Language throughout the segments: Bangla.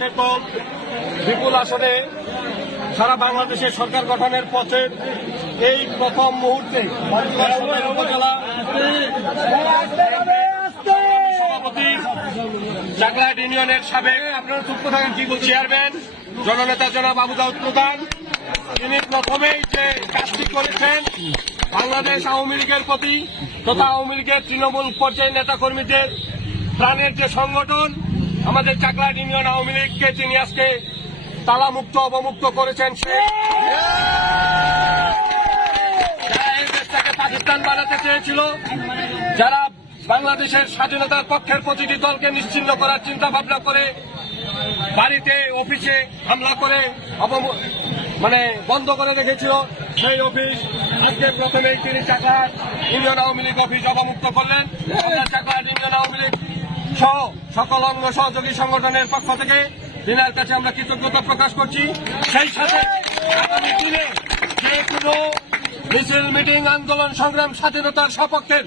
কেবল বিপুল আসনে সারা বাংলাদেশের সরকার গঠনের পথে এই প্রথম মুহূর্তে উপজেলা সভাপতি চাকলাহাট ইউনিয়নের সাবেক আপনারা চুপ থাকেন কি বলছি চেয়ারম্যান জননেতা জনাব আবু দাউদ প্রধান, তিনি প্রথমেই যে কাজটি করেছেন বাংলাদেশ আওয়ামী লীগের প্রতি তথা আওয়ামী লীগের তৃণমূল পর্যায়ের নেতা কর্মীদের প্রাণের যে সংগঠন আমাদের চাকলাহাট ইউনিয়ন আওয়ামী লীগকে তিনি আজকে তালামুক্ত অবমুক্ত করেছেন। যারা এই দেশটাকে পাকিস্তান বানাতে চেয়েছিল, যারা বাংলাদেশের স্বাধীনতার পক্ষের প্রতিটি দলকে নিশ্চিহ্ন করার চিন্তা ভাবনা করে বাড়িতে অফিসে হামলা করে বন্ধ করে রেখেছিল, সেই অফিস আজকে প্রথমেই তিনি চাকলাহাট ইউনিয়ন আওয়ামী লীগ অফিস অবমুক্ত করলেন। আমরা চাকলাহাট ইউনিয়ন আওয়ামী লীগ সহ সকল অঙ্গ সহযোগী সংগঠনের পক্ষ থেকে তিনার কাছে আমরা কৃতজ্ঞতা প্রকাশ করছি। সেই সাথে আগামী দিনে যে কোনো মিছিল মিটিং আন্দোলন সংগ্রাম স্বাধীনতার সপক্ষের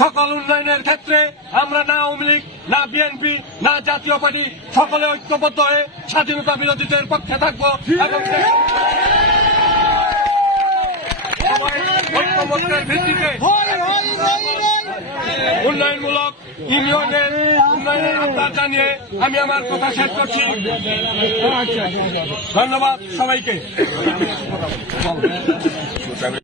সকল উন্নয়নের ক্ষেত্রে আমরা না আওয়ামী লীগ না বিএনপি না জাতীয় পার্টি সকলে ঐক্যবদ্ধ হয়ে স্বাধীনতা বিরোধীদের পক্ষে থাকবো এবং ঐক্যমত্যের ভিত্তিতে উন্নয়নমূলক ইউনিয়নের উন্নয়নের আহ্বান জানিয়ে আমি আমার কথা শেষ করছি। ধন্যবাদ সবাইকে।